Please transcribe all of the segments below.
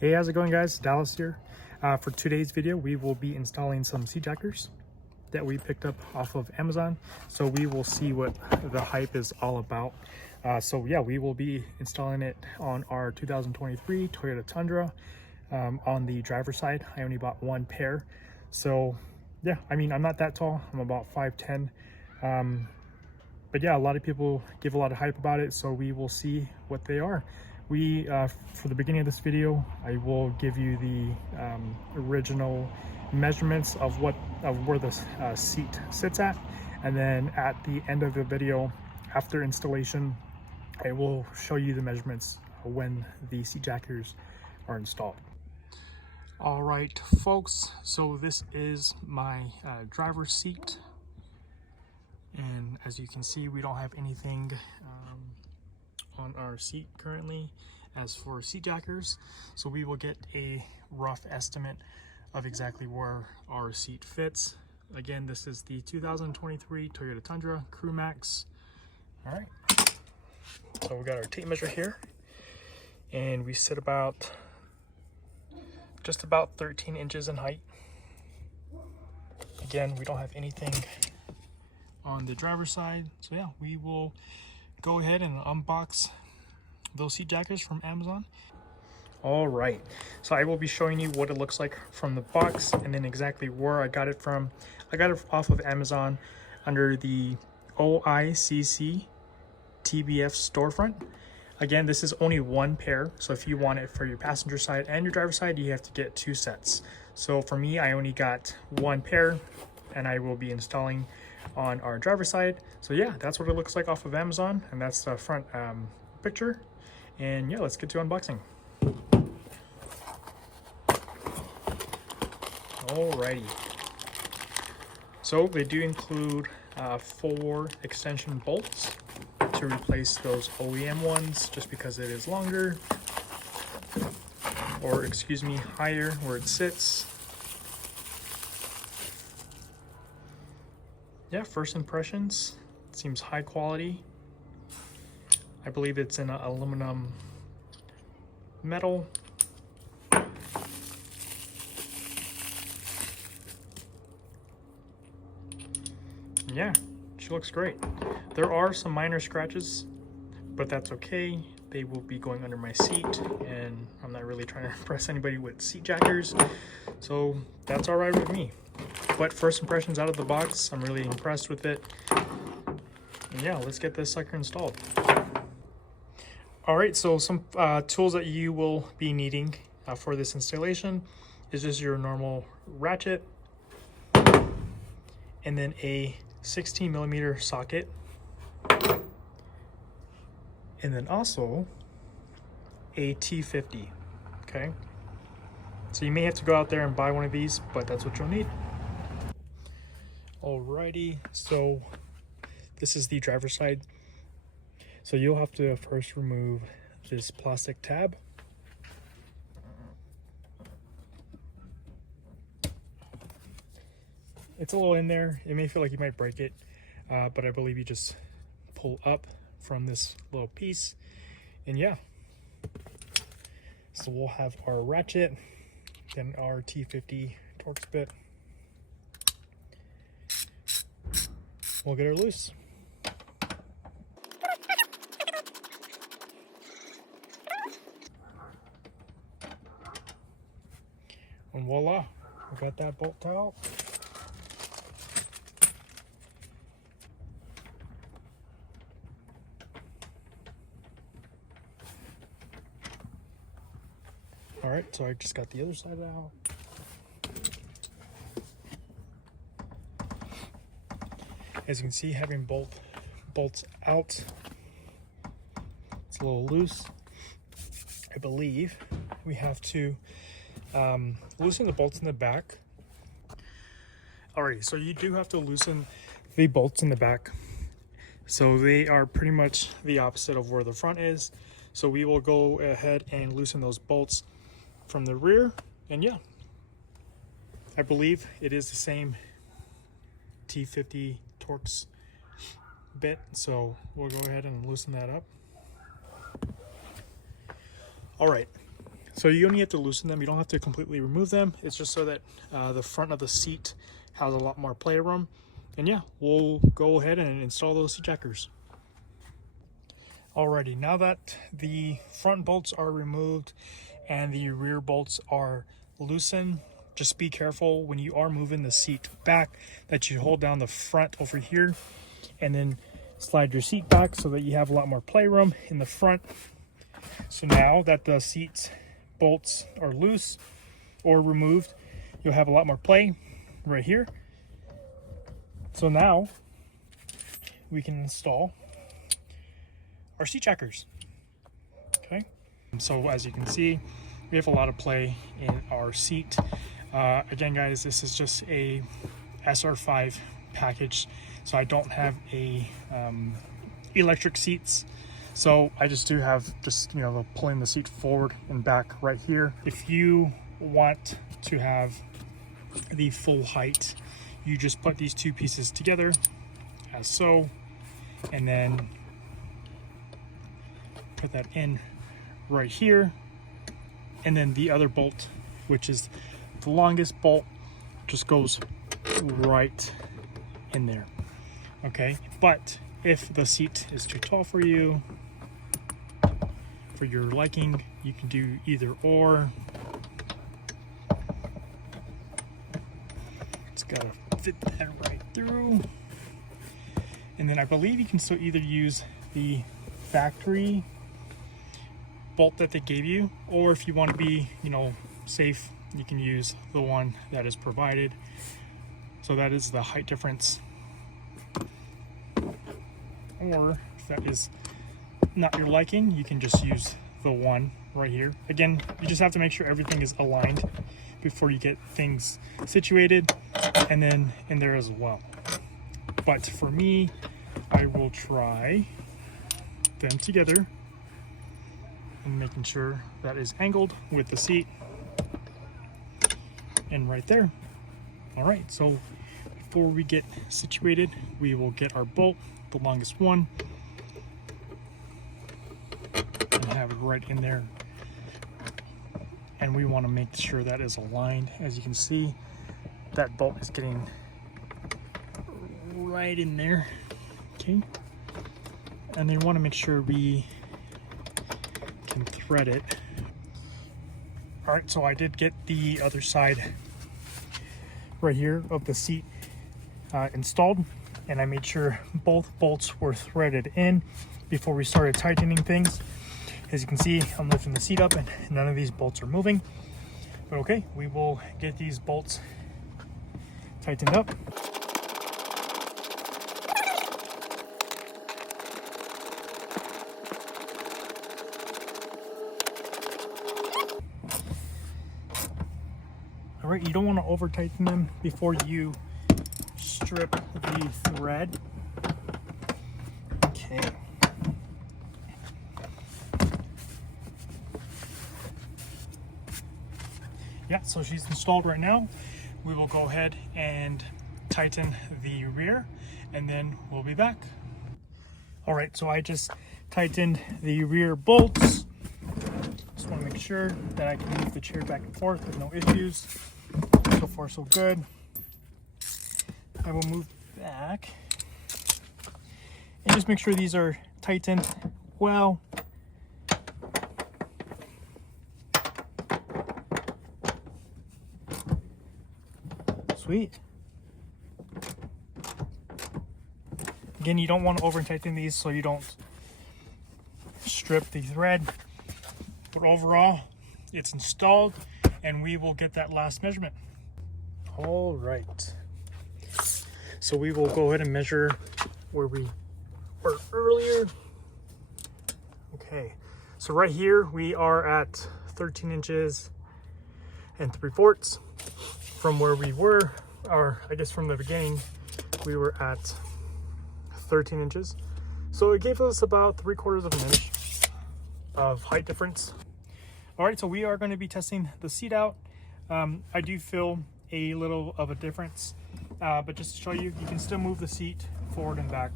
Hey, how's it going, guys? Dallas here. For today's video, we will be installing some seat jackers that we picked up off of Amazon. So we will see what the hype is all about. So yeah, we will be installing it on our 2023 Toyota Tundra. On the driver's side, I only bought one pair. So yeah, I mean, I'm not that tall. I'm about 5'10". But yeah, a lot of people give a lot of hype about it. So we will see what they are. For the beginning of this video, I will give you the original measurements of where the seat sits at, and then at the end of the video, after installation, I will show you the measurements when the seat jackers are installed. All right, folks, so this is my driver's seat, and as you can see, we don't have anything on our seat currently as for seat jackers, so we will get a rough estimate of exactly where our seat fits. Again, this is the 2023 Toyota Tundra Crew Max. All right, so we got our tape measure here, and we sit about just about 13 inches in height. Again, we don't have anything on the driver's side, so yeah, we will go ahead and unbox those seat jackers from Amazon. All right, so I will be showing you what it looks like from the box and then exactly where I got it from. I got it off of Amazon under the OICC TBF storefront. Again, this is only one pair, so if you want it for your passenger side and your driver's side, you have to get two sets. So for me, I only got one pair, and I will be installing on our driver's side. So yeah, that's what it looks like off of Amazon, and that's the front picture. And yeah, let's get to unboxing. Alrighty, so they do include 4 extension bolts to replace those OEM ones, just because it is longer, or excuse me, higher where it sits. Yeah, first impressions, seems high quality. I believe it's in an aluminum metal. Yeah, she looks great. There are some minor scratches, but that's okay. They will be going under my seat, and I'm not really trying to impress anybody with seat jackers, so that's all right with me. But first impressions out of the box, I'm really impressed with it. And yeah, let's get this sucker installed. All right, so some tools that you will be needing for this installation is just your normal ratchet, and then a 16mm socket, and then also a T50, okay? So you may have to go out there and buy one of these, but that's what you'll need. Alrighty, so this is the driver's side. So you'll have to first remove this plastic tab. It's a little in there. It may feel like you might break it, but I believe you just pull up from this little piece, and yeah. So we'll have our ratchet, then our T50 Torx bit. We'll get her loose. And voila, we got that bolt out. All right, so I just got the other side out. As you can see, having bolts out, it's a little loose. I believe we have to loosen the bolts in the back. Alright, so you do have to loosen the bolts in the back. So they are pretty much the opposite of where the front is. So we will go ahead and loosen those bolts from the rear, and yeah, I believe it is the same T50 Torx bit, so we'll go ahead and loosen that up. All right, So you only have to loosen them. You don't have to completely remove them. It's just so that the front of the seat has a lot more playroom. And yeah, we'll go ahead and install those seat jackers. Alrighty, now that the front bolts are removed and the rear bolts are loosened, just be careful when you are moving the seat back that you hold down the front over here and then slide your seat back so that you have a lot more playroom in the front. So now that the seat bolts are loose or removed, you'll have a lot more play right here. So now we can install our seat jackers. Okay, so as you can see, we have a lot of play in our seat. Again, guys, this is just a SR5 package, so I don't have a electric seats. So I just do have the pulling the seat forward and back right here. If you want to have the full height, you just put these two pieces together as so, and then put that in right here, and then the other bolt, which is the longest bolt, just goes right in there. Okay, but if the seat is too tall for you, for your liking, you can do either or. It's gotta fit that right through. And then I believe you can still either use the factory bolt that they gave you, or if you want to be safe, you can use the one that is provided. So that is the height difference. Or if that is not your liking, you can just use the one right here. Again, you just have to make sure everything is aligned before you get things situated and then in there as well. But for me, I will try them together and making sure that is angled with the seat and right there. All right, so before we get situated, we will get our bolt, the longest one, and have it right in there. And we want to make sure that is aligned. As you can see, that bolt is getting right in there. Okay, and then want to make sure we can thread it. All right, so I did get the other side right here of the seat installed, and I made sure both bolts were threaded in before we started tightening things. As you can see, I'm lifting the seat up and none of these bolts are moving. But okay, we will get these bolts tightened up. All right, you don't want to over tighten them before you strip the thread. Okay. Yeah, so she's installed right now. We will go ahead and tighten the rear and then we'll be back. All right, so I just tightened the rear bolts. Just want to make sure that I can move the chair back and forth with no issues. So far, so good. I will move back and just make sure these are tightened well. Sweet. Again, you don't want to over tighten these so you don't strip the thread. But overall, it's installed and we will get that last measurement. All right. So we will go ahead and measure where we were earlier. Okay. So right here we are at 13 inches and 3/4. From where we were, or I guess from the beginning, we were at 13 inches. So it gave us about 3/4 of an inch of height difference. All right, so we are going to be testing the seat out. I do feel a little of a difference, but just to show you, you can still move the seat forward and back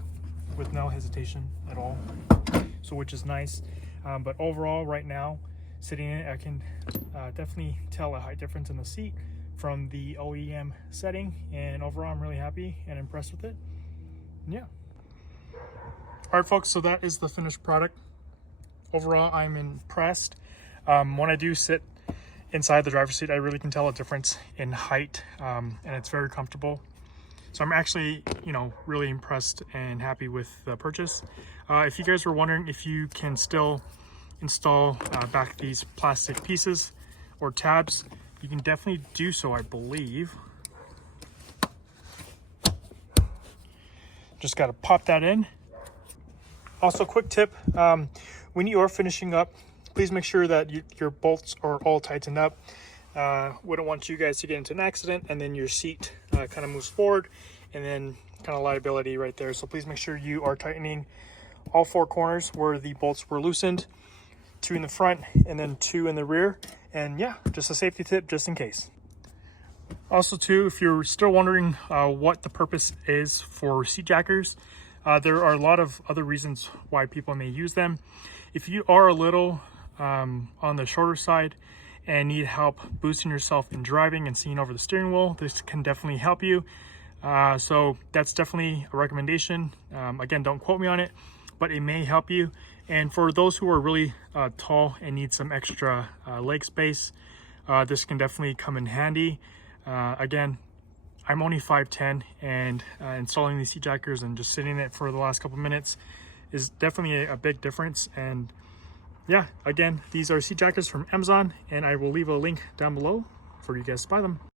with no hesitation at all, so which is nice. But overall, right now, sitting in it, I can definitely tell a height difference in the seat from the OEM setting, and overall I'm really happy and impressed with it. Yeah. All right, folks, so that is the finished product. Overall, I'm impressed. When I do sit inside the driver's seat, I really can tell a difference in height, and it's very comfortable. So I'm actually, really impressed and happy with the purchase. If you guys were wondering if you can still install back these plastic pieces or tabs, you can definitely do so, I believe. Just got to pop that in. Also, quick tip, when you are finishing up, please make sure that your bolts are all tightened up. Wouldn't want you guys to get into an accident and then your seat kind of moves forward, and then kind of liability right there. So please make sure you are tightening all 4 corners where the bolts were loosened, 2 in the front and then 2 in the rear. And yeah, just a safety tip just in case. Also too, if you're still wondering what the purpose is for seat jackers, there are a lot of other reasons why people may use them. If you are a little on the shorter side and need help boosting yourself in driving and seeing over the steering wheel, this can definitely help you. So that's definitely a recommendation. Again, don't quote me on it, but it may help you. And for those who are really tall and need some extra leg space, this can definitely come in handy. Again, I'm only 5'10", and installing these seat jackers and just sitting in it for the last couple minutes is definitely a big difference. And yeah, again, these are seat jackers from Amazon, and I will leave a link down below for you guys to buy them.